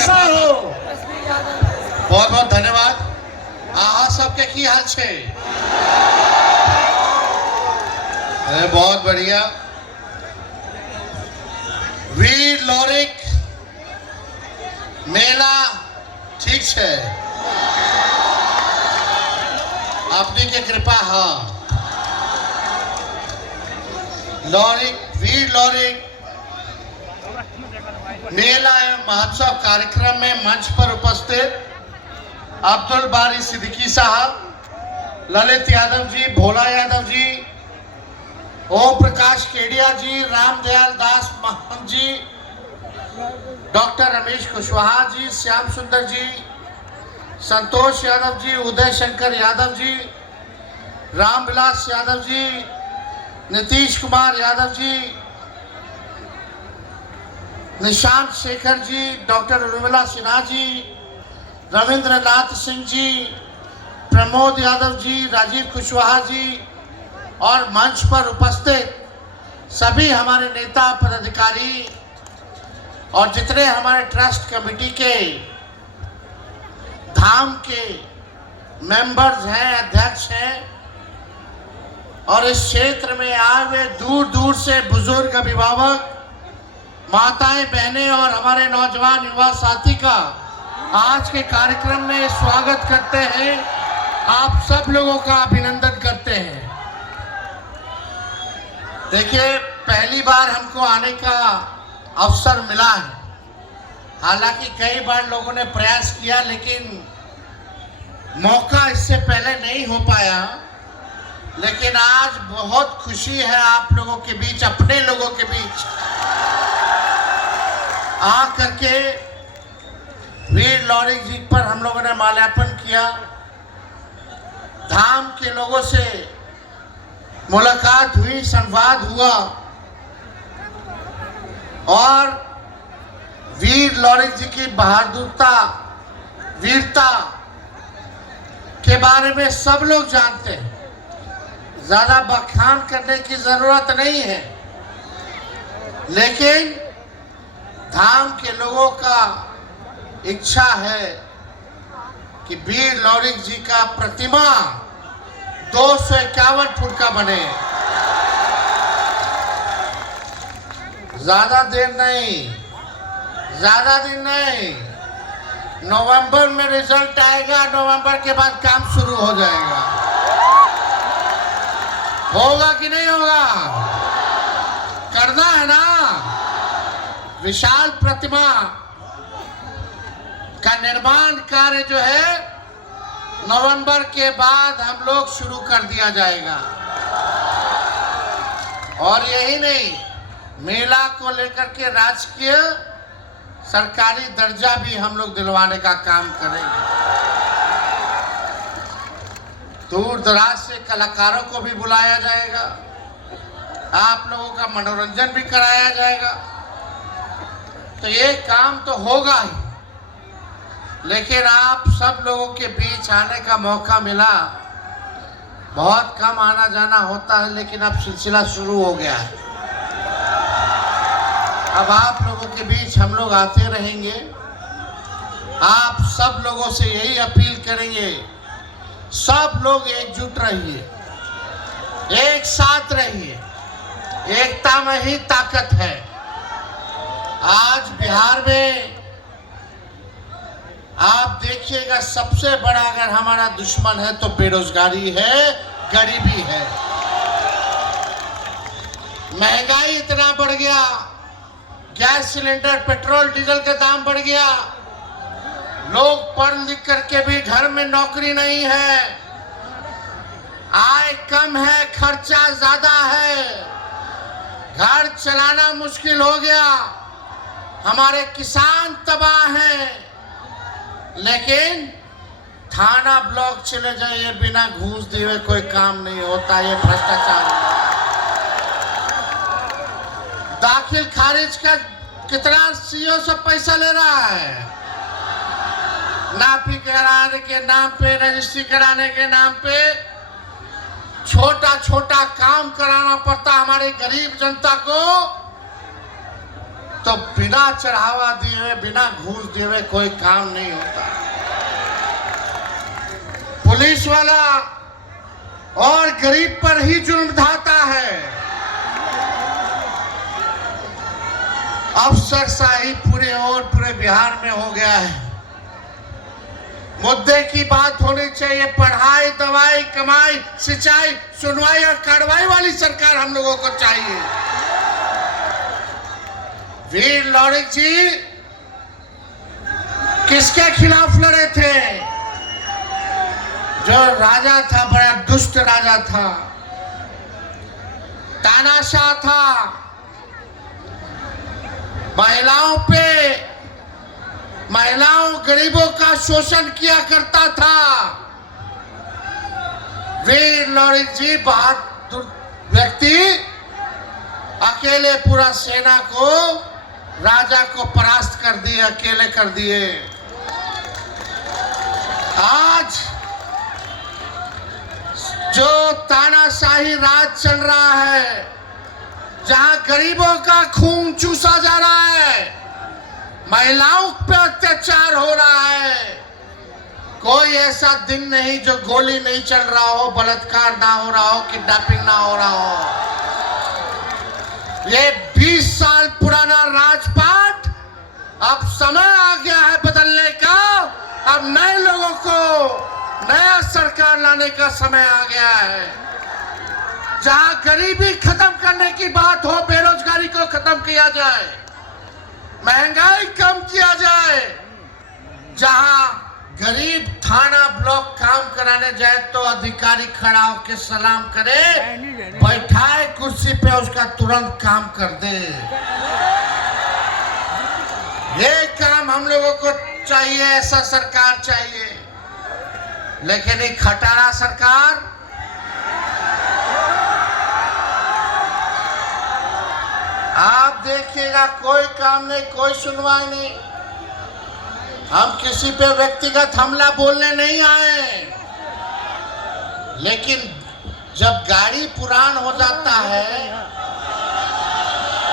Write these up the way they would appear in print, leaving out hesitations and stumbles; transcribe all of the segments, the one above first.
हमेशा हो। बहुत बहुत धन्यवाद। आहा सबके की हाल छे? बहुत बढ़िया। वीर लोरिक मेला ठीक है, अपनी के कृपा। हाँ, वीर लोरिक मेला एवं महोत्सव कार्यक्रम में मंच पर उपस्थित अब्दुल बारी सिद्दीकी साहब, ललित यादव जी, भोला यादव जी, ओम प्रकाश केडिया जी, रामदयाल दास महंत जी, डॉक्टर रमेश कुशवाहा जी, श्याम सुंदर जी, संतोष यादव जी, उदय शंकर यादव जी, रामविलास यादव जी, नीतीश कुमार यादव जी, निशांत शेखर जी, डॉक्टर उर्मिला सिन्हा जी, रविंद्रनाथ सिंह जी, प्रमोद यादव जी, राजीव कुशवाहा जी और मंच पर उपस्थित सभी हमारे नेता पदाधिकारी और जितने हमारे ट्रस्ट कमेटी के धाम के मेंबर्स हैं, अध्यक्ष हैं और इस क्षेत्र में आए हुए दूर दूर से बुजुर्ग, अभिभावक, माताएं, बहनें और हमारे नौजवान युवा साथी का आज के कार्यक्रम में स्वागत करते हैं। आप सब लोगों का अभिनंदन करते हैं। देखिए, पहली बार हमको आने का अवसर मिला है। हालांकि कई बार लोगों ने प्रयास किया, लेकिन मौका इससे पहले नहीं हो पाया। लेकिन आज बहुत खुशी है आप लोगों के बीच, अपने लोगों के बीच आ करके वीर लोरिक जी पर हम लोगों ने माल्यार्पण किया। धाम के लोगों से मुलाकात हुई, संवाद हुआ और वीर लोरिक जी की बहादुरता, वीरता के बारे में सब लोग जानते हैं। ज्यादा बखान करने की जरूरत नहीं है, लेकिन धाम के लोगों का इच्छा है कि वीर लोरिक जी का प्रतिमा 251 फुट का बने। ज्यादा देर नहीं, ज्यादा दिन नहीं, नवंबर में रिजल्ट आएगा, नवंबर के बाद काम शुरू हो जाएगा। होगा कि नहीं होगा? करना है ना। विशाल प्रतिमा का निर्माण कार्य जो है नवंबर के बाद हम लोग शुरू कर दिया जाएगा। और यही नहीं, मेला को लेकर के राजकीय सरकारी दर्जा भी हम लोग दिलवाने का काम करेंगे। दूर दराज से कलाकारों को भी बुलाया जाएगा, आप लोगों का मनोरंजन भी कराया जाएगा। तो ये काम तो होगा ही, लेकिन आप सब लोगों के बीच आने का मौका मिला। बहुत कम आना जाना होता है, लेकिन अब सिलसिला शुरू हो गया है। अब आप लोगों के बीच हम लोग आते रहेंगे। आप सब लोगों से यही अपील करेंगे, सब लोग एकजुट रहिए, एक साथ रहिए। एकता में ही ताकत है। आज बिहार में आप देखिएगा, सबसे बड़ा अगर हमारा दुश्मन है तो बेरोजगारी है, गरीबी है। महंगाई इतना बढ़ गया, गैस सिलेंडर, पेट्रोल डीजल का दाम बढ़ गया। लोग पढ़ लिख करके भी घर में नौकरी नहीं है, आय कम है, खर्चा ज्यादा है, घर चलाना मुश्किल हो गया। हमारे किसान तबाह हैं। लेकिन थाना ब्लॉक चले जाइए, बिना घूस दिए हुए कोई काम नहीं होता। ये भ्रष्टाचार है। दाखिल खारिज का कितना सीओ से पैसा ले रहा है, नापी कराने के नाम पे, रजिस्ट्री कराने के नाम पे। छोटा छोटा काम कराना पड़ता हमारे गरीब जनता को। तो बिना चढ़ावा दिए हुए, बिना घूस दिए हुए कोई काम नहीं होता। पुलिस वाला और गरीब पर ही जुल्म ढाता है। अफसरशाही पूरे बिहार में हो गया है। मुद्दे की बात होनी चाहिए। पढ़ाई, दवाई, कमाई, सिंचाई, सुनवाई और कार्रवाई वाली सरकार हम लोगों को चाहिए। वीर लॉरिक जी किसके खिलाफ लड़े थे? जो राजा था, बड़ा दुष्ट राजा था, तानाशाह था, महिलाओं गरीबों का शोषण किया करता था। वीर लॉरिक जी बहादुर व्यक्ति अकेले पूरा सेना को, राजा को परास्त कर दिए, अकेले कर दिए। आज जो तानाशाही राज चल रहा है, जहां गरीबों का खून चूसा जा रहा है, महिलाओं पे अत्याचार हो रहा है, कोई ऐसा दिन नहीं जो गोली नहीं चल रहा हो, बलात्कार ना हो रहा हो, किडनैपिंग ना हो रहा हो। ये 20 साल पुराना राजपाट, अब समय आ गया है बदलने का। अब नए लोगों को नया सरकार लाने का समय आ गया है। जहां गरीबी खत्म करने की बात हो, बेरोजगारी को खत्म किया जाए, महंगाई कम किया जाए, जहां गरीब थाना ब्लॉक काम कराने जाए तो अधिकारी खड़ा होकर सलाम करे, बैठाए कुर्सी पे, उसका तुरंत काम कर दे। ये काम हम लोगों को चाहिए, ऐसा सरकार चाहिए। लेकिन एक खटारा सरकार, आप देखिएगा, कोई काम नहीं, कोई सुनवाई नहीं। हम किसी पे व्यक्तिगत हमला बोलने नहीं आए, लेकिन जब गाड़ी पुरान हो जाता है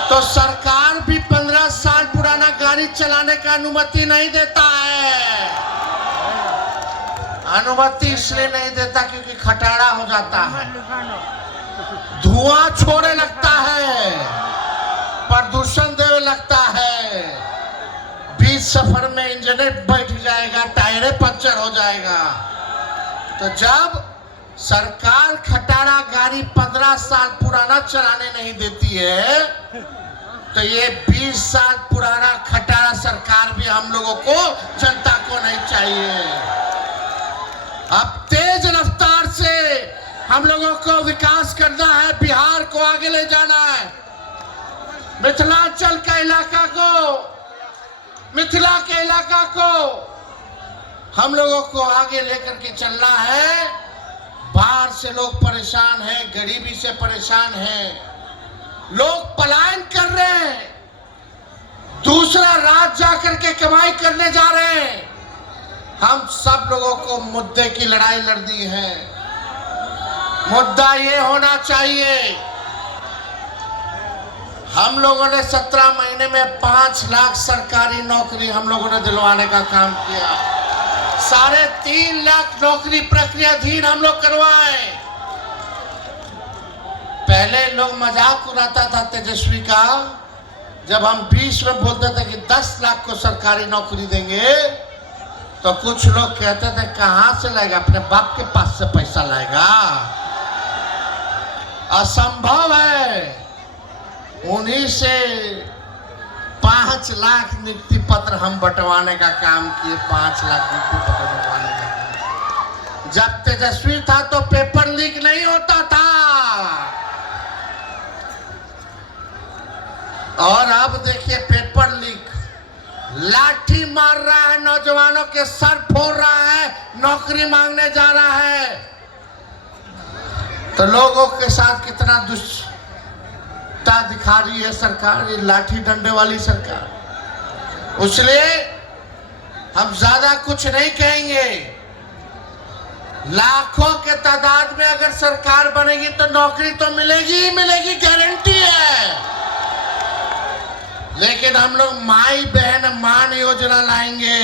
तो सरकार भी 15 साल पुराना गाड़ी चलाने का अनुमति नहीं देता है। अनुमति इसलिए नहीं देता क्योंकि खटारा हो जाता है, धुआं छोड़ने लगता है, प्रदूषण देने लगता है, बीच सफर में इंजन बैठ जाएगा, टायरे पंचर हो जाएगा। तो जब सरकार खटारा गाड़ी 15 साल पुराना चलाने नहीं देती है, तो ये 20 साल पुराना खटारा सरकार भी हम लोगों को, जनता को नहीं चाहिए। अब तेज रफ्तार से हम लोगों को विकास करना है, बिहार को आगे ले जाना है, मिथिलांचल के इलाका को, मिथिला के इलाका को हम लोगों को आगे लेकर के चलना है। बाहर से लोग परेशान हैं, गरीबी से परेशान हैं, लोग पलायन कर रहे हैं, दूसरा राज्य जाकर के कमाई करने जा रहे हैं। हम सब लोगों को मुद्दे की लड़ाई लड़नी है। मुद्दा ये होना चाहिए, हम लोगों ने 17 महीने में 5 लाख सरकारी नौकरी हम लोगों ने दिलवाने का काम किया। 3.5 लाख नौकरी प्रक्रियाधीन हम लोग करवाए। पहले लोग मजाक उड़ाता था तेजस्वी का, जब हम 20 में बोलते थे कि 10 लाख को सरकारी नौकरी देंगे, तो कुछ लोग कहते थे कहां से लाएगा, अपने बाप के पास से पैसा लाएगा, असंभव है। उन्हीं से 5 लाख नियुक्ति पत्र हम बंटवाने का काम किए, 5 लाख नियुक्ति पत्र बंटवाने का काम। जब तेजस्वी था तो पेपर लीक नहीं होता था, और अब देखिए पेपर लीक, लाठी मार रहा है, नौजवानों के सर फोड़ रहा है, नौकरी मांगने जा रहा है। तो लोगों के साथ कितना दुष्टता दिखा रही है सरकार, ये लाठी डंडे वाली सरकार। इसलिए हम ज्यादा कुछ नहीं कहेंगे। लाखों के तादाद में अगर सरकार बनेगी तो नौकरी तो मिलेगी ही मिलेगी, गारंटी है। लेकिन हम लोग माई बहन मान योजना लाएंगे।